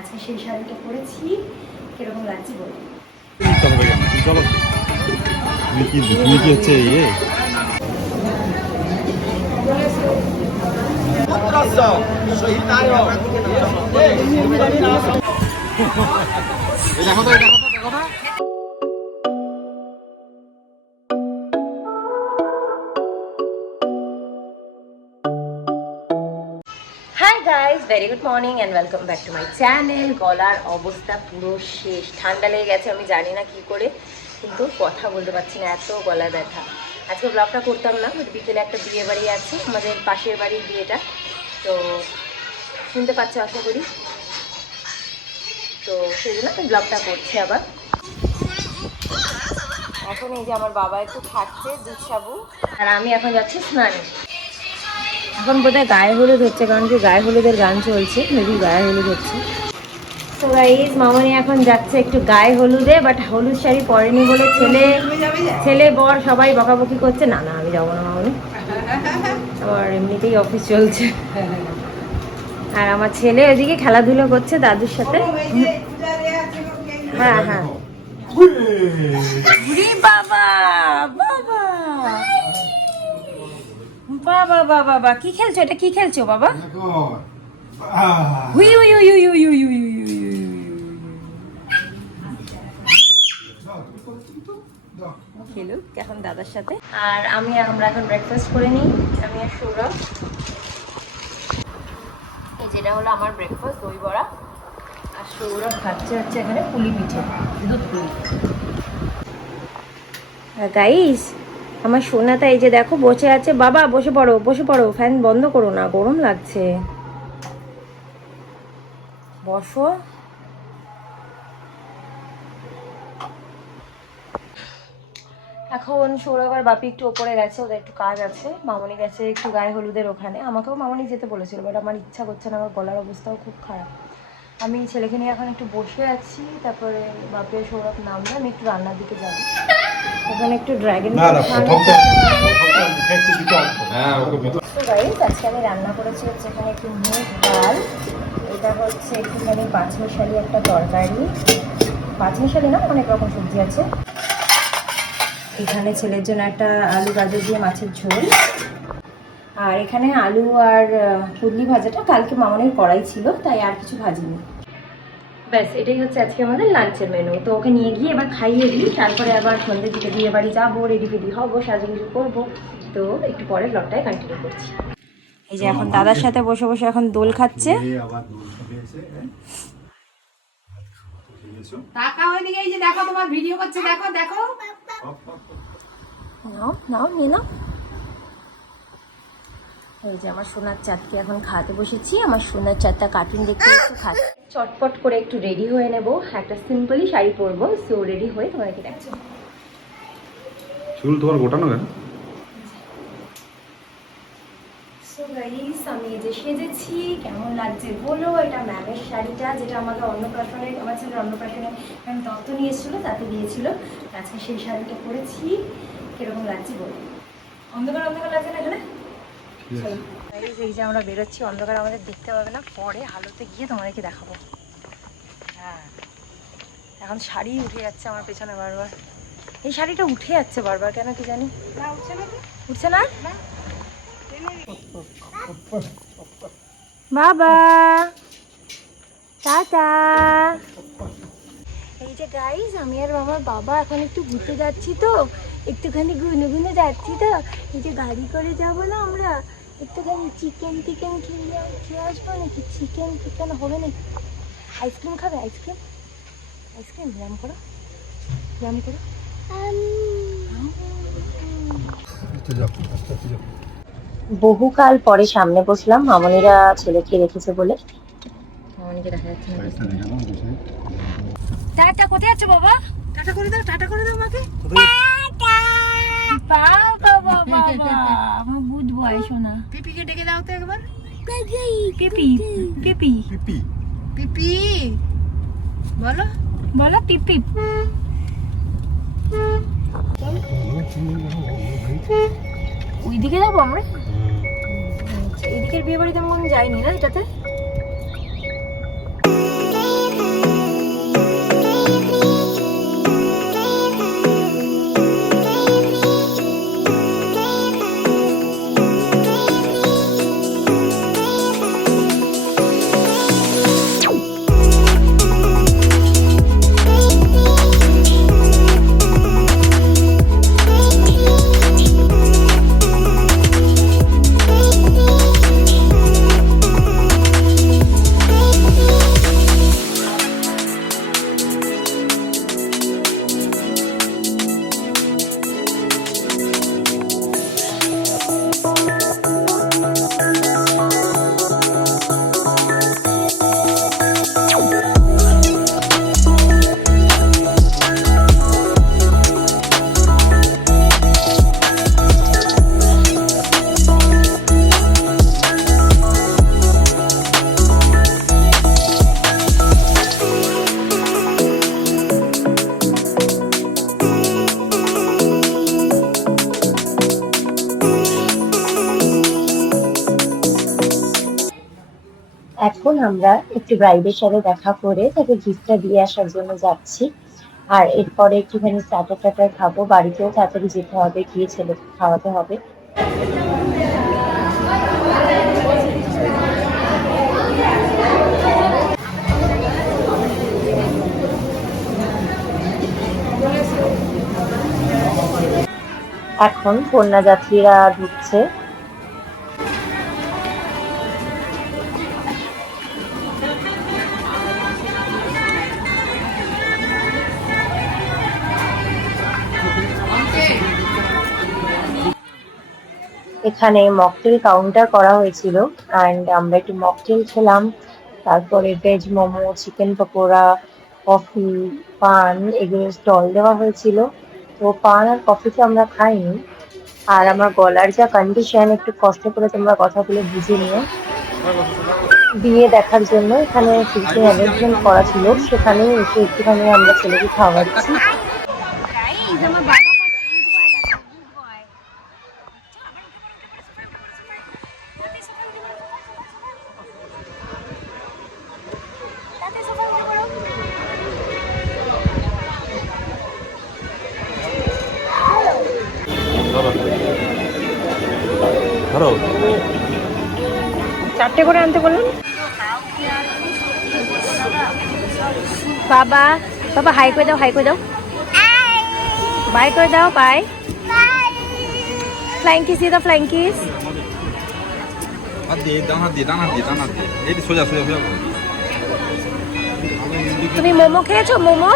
আজকে সেই শাড়িটা পরেছি। কীরকম লাগছে বলো হচ্ছে ইয়ে দেখো তো দেখো তো দেখো তো। Hi guys very good morning and welcome back to my channel গলার অবস্থা পুরো শেষ। ঠান্ডা লেগে গেছে, আমি জানি না কি করে, কিন্তু কথা বলতে পারছি না, এত গলা ব্যথা। আজকে ব্লগটা করতাম না বাট বিকেলে একটা বিয়ে বাড়ি আছে, আমাদের পাশের বাড়ির বিয়েটা। তো শুনতে পাচ্ছে আশা করি। তো সেই জন্য আমি ব্লগটা করছি আবার। এখন এই যে আমার বাবা একটু খাচ্ছে, দুধ সাবু। আর আমি এখন যাচ্ছি স্নানে। এখন বোধহয় গায়ে হলুদ হচ্ছে কারণ কি গায়ে হলুদের গান চলছে মেবি গায়ে হলুদ হচ্ছে। তো গাইজ মামনি এখন যাচ্ছে একটু গায়ে হলুদে বাট হলুদ শাড়ি পরেনি বলে ছেলে ছেলে বর সবাই বকাবকি করছে। না না আমি যাব না মামনি। আমার এমনিতেই অফিস চলছে। আর আমার ছেলে ওদিকে খেলাধুলো করছে দাদুর সাথে। হ্যাঁ হ্যাঁ। বাবা বাবা। বাবা বাবা বাবা কি খেলছো এটা কি খেলছো বাবা উই উই উই উই উই উই খেলুক এখন দাদার সাথে আর আমি আর আমরা এখন ব্রেকফাস্ট করে নিই আমি আর সৌরভ এই যেটা হলো আমার ব্রেকফাস্ট দই বড়া আর সৌরভ খাচ্ছে হচ্ছে এখানে পুলি পিঠে দুধ পুলি গাইস আমার সোনাটা এই যে দেখো বসে আছে। বাবা, বসে পড়ো বসে পড়ো। ফ্যান বন্ধ করো না, গরম লাগছে। বসো। এখন সৌরভ আর বাপি একটু ওপরে গেছে, ওদের একটু কাজ আছে। মামনি গেছে একটু গায়ে হলুদের ওখানে। আমাকেও মামনি যেতে বলেছিল বাট আমার ইচ্ছা করছে না, আমার গলার অবস্থাও খুব খারাপ। আমি ছেলেকে নিয়ে এখন একটু বসে আছি, তারপরে বাপি সৌরভ নামলে আমি একটু রান্নার দিকে যাব। ওখানে একটু ড্রাগন না একটু দিতে হ্যাঁ ওকে ভিতর তো গাইজ আজকে আমি রান্না করেছি হচ্ছে এখানে একটু মুগ ডাল। এটা হচ্ছে একটুখানি পাঁচমিশালি একটা তরকারি। পাঁচমিশালি না অনেক রকম সবজি আছে। এখানে ছেলের জন্য একটা আলু গাজর দিয়ে মাছের ঝোল। আর এখানে আলু আর পুদলি ভাজাটা কালকে মামনের কড়াই ছিল তাই আর কিছু ভাজিনি। ব্যাস এটাই হচ্ছে আজকে আমাদের লাঞ্চের মেনু তো ওকে নিয়ে গিয়ে এবার খাইয়ে দিই তারপরে আবার সন্ধ্যের দিকে বিয়ে বাড়ি যাব রেডি ফেডি হব সাজুগুজু করব তো একটু পরে ব্লগটাই কন্টিনিউ করছি এই যে এখন দাদার সাথে বসে বসে এখন দোল খাচ্ছে হ্যাঁ। দেখো তোমার ভিডিও করছে দেখো দেখো। নাও নাও নিয়ে নাও এই যে আমার সোনার চাঁদকে এখন খাওয়াতে বসেছি। আমার সোনার চাঁদটা কার্টুন দেখতে একটু খাচ্ছে। চটপট করে একটু রেডি হয়ে নেব। একটা সিম্পলি শাড়ি পরবো। সো রেডি হয়ে তোমাকে দেখছ চুল তোমার গোটানো কেন? আমি এই যে সেজেছি। কেমন লাগছে বলো? এটা ম্যামের শাড়িটা যেটা আমাকে অন্নপ্রাশনে আমার ছেলের অন্নপ্রাশনে ম্যাম তত্ত্ব নিয়ে এসেছিল তাতে দিয়েছিল। আজকে সেই শাড়িটা পরেছি। কীরকম লাগছে বলো? অন্ধকার অন্ধকার লাগছে না এখানে? এই যে আমরা বেরোচ্ছি অন্ধকার আমাদের দেখতে পাবে না। পরে আলোতে গিয়ে তোমাদেরকে দেখাবো। হ্যাঁ। এখন শাড়ি উঠে যাচ্ছে আমার পেছনে বারবার। এই শাড়িটা উঠে যাচ্ছে বারবার কেন কি জানি? উঠছে না বাবা। টাটা। এই যে গাইস আমি আর আমার বাবা এখন একটু ঘুরতে যাচ্ছি তো। একটুখানি গুনে গুনে যাচ্ছি তো। এই যে গাড়ি করে যাব না আমরা? একটুখানি চিকেন টিকেন খেয়ে খেয়ে আসব নাকি চিকেন টিকেন হবে নাকি? আইসক্রিম খাবে আইসক্রিম আইসক্রিম ব্যায়াম করো। ব্যায়াম করো। বহুকাল পরে সামনে বসলাম মামনিরা ছেলেকে রেখেছে বলে। মামনিকে দেখা যাচ্ছে টাটা কোথায় যাচ্ছ বাবা? টাটা করে দাও টাটা করে দাও আমাকে। বাবা আমার শোনা পিপিকে ডেকে দাও তো একবার। পিপি পিপি। পিপি। পিপি। বলো। বলো পিপি। ওইদিকে যাব আমরা? আচ্ছা, এদিকের বিয়ে বাড়িতে আমি কোনো যাইনি না এটাতে? আমরা একটি ব্রাইডের সাথে দেখা করে তাকে গিফটটা দিয়ে আসার জন্য যাচ্ছি। আর এরপরে একটুখানি স্টার্টার টাটার খাব, বাড়িতেও তাড়াতাড়ি যেতে হবে, গিয়ে ছেলেকে খাওয়াতে হবে। এখন কন্যাযাত্রীরা ঢুকছে। এখানে মকটেল কাউন্টার করা হয়েছিল অ্যান্ড আমরা একটু মকটেল খেলাম। তারপরে veg momo chicken pakora coffee পান এগুলো স্টল দেওয়া হয়েছিল। তো পান আর কফি তো আমরা খাইনি। আর আমার গলার যা কন্ডিশন একটু কষ্ট করে তোমরা কথাগুলো বুঝে নিও। বিয়ে দেখার জন্য এখানে সিটিং অ্যারেঞ্জমেন্ট করা ছিল। সেখানে এসে একটুখানি আমরা ছেলেকে খাওয়াচ্ছি। চারটে করে আনতে বলুন। বাবা বাবা হাই করে দাও হাই করে দাও। বাই করে দাও বাই ফ্লাইং কিস দিয়ে দাও ফ্লাইং কিস। তুমি মোমো খেয়েছো? মোমো?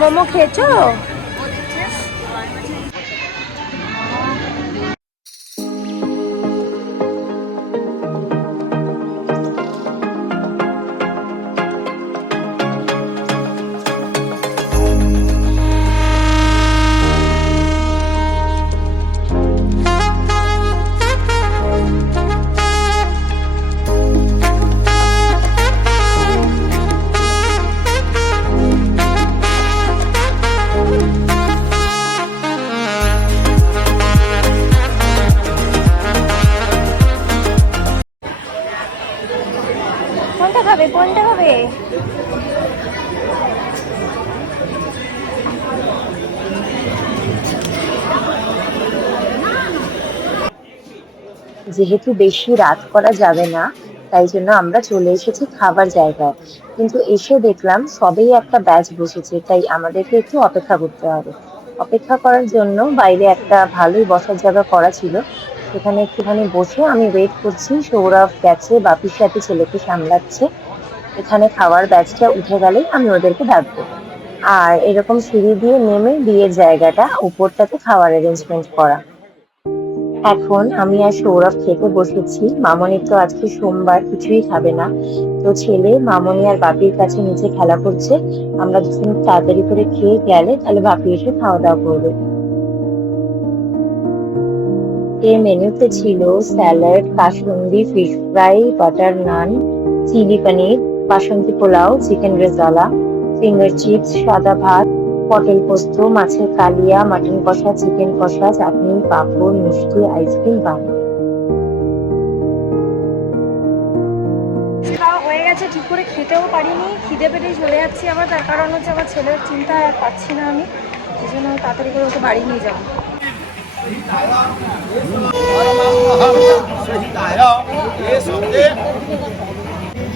মোমো খেয়েছো? যেহেতু বেশি রাত করা যাবে না, তাই জন্য আমরা চলে এসেছি খাবার জায়গায়। কিন্তু এসে দেখলাম সবেই একটা ব্যাচ বসেছে, তাই আমাদেরকে একটু অপেক্ষা করতে হবে। অপেক্ষা করার জন্য বাইরে একটা ভালোই বসার জায়গা করা ছিল। সেখানে একটুখানি বসে আমি ওয়েট করছি, সৌরভ গেছে, বাপির সাথে ছেলেকে সামলাচ্ছে। এখানে খাওয়ার ব্যাচটা উঠে গেলেই আমি ওদেরকে ডাকবো। আর এরকম সিঁড়ি দিয়ে নেমে বিয়ের জায়গাটা, উপরটাতে খাওয়ার অ্যারেঞ্জমেন্ট করা। এখন আমি আর সৌরভ খেতে বসেছি। মামনি তো আজকে সোমবার, কিছুই খাবে না। তো ছেলে মামনি আর বাপির কাছে নিচে খেলা করছে। আমরা দুজন তাড়াতাড়ি করে খেয়ে গেলে তাহলে বাপি এসে খাওয়া দাওয়া করবে। এর মেনুতে ছিল salad, kasundi, fish fry, butter naan, chilli paneer, basanti pulao, chicken rezala, finger chips, সাদা ভাত পটল পোস্ত মাছের কালিয়া মাটন কষা চিকেন কষা চাটনি পাঁপড় মিষ্টি আইসক্রিম পাবো হয়ে গেছে ঠিক করে খেতেও পারিনি খিদে পেটে চলে যাচ্ছি আমার তার কারণ হচ্ছে আমার ছেলের চিন্তা আর পাচ্ছি না আমি এই জন্য তাড়াতাড়ি করে ওকে বাড়ি নিয়ে যাব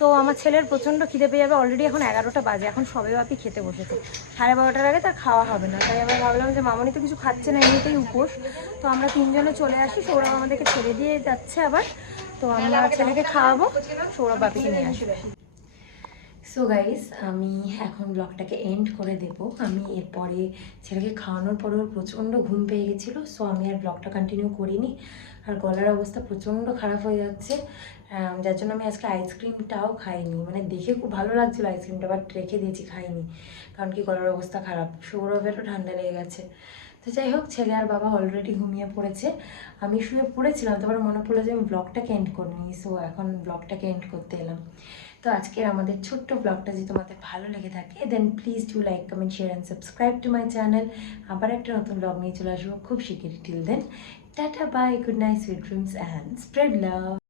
তো আমার ছেলের প্রচণ্ড খিদে পেয়ে যাবে অলরেডি এখন এগারোটা বাজে, এখন সবে বাপি খেতে বসেছে। সাড়ে বারোটার আগে তার খাওয়া হবে না, তাই আমরা ভাবলাম যে মামনি তো কিছু খাচ্ছে না, এমনিতেই উপোস। তো আমরা তিনজনে চলে আসি, সৌরভ আমাদেরকে ছেড়ে দিয়ে যাচ্ছে আবার। তো আমরা ছেলেকে খাওয়াবো, সৌরভ বাপিকে নিয়ে আসবে। সো গাইস আমি এখন ব্লগটাকে এন্ড করে দেব। আমি এরপরে ছেলেকে খাওয়ানোর পরে ওর প্রচণ্ড ঘুম পেয়ে গেছিল সো আমি আর ব্লগটা কন্টিনিউ করিনি। আর গলার অবস্থা প্রচণ্ড খারাপ হয়ে যাচ্ছে যার জন্য আমি আজকে আইসক্রিমটাও খাইনি। মানে দেখে খুব ভালো লাগছিল আইসক্রিমটা বাট রেখে দিয়েছি, খাইনি। কারণ কি গলার অবস্থা খারাপ, সৌরভেরও ঠান্ডা লেগে গেছে। তো যাই হোক, ছেলে আর বাবা অলরেডি ঘুমিয়ে পড়েছে। আমি শুয়ে পড়েছিলাম, তারপর মনে পড়ল যে আমি ব্লগটাকে এন্ড করিনি সো এখন ব্লগটাকে এন্ড করতে এলাম। তো আজকের আমাদের ছোট্ট ব্লগটা যদি তোমাদের ভালো লেগে থাকে then please do like comment share and subscribe to my channel আবার একটা নতুন ব্লগ নিয়ে চলে আসব খুব শিগগিরই। Till then tata bye good night sweet dreams and spread love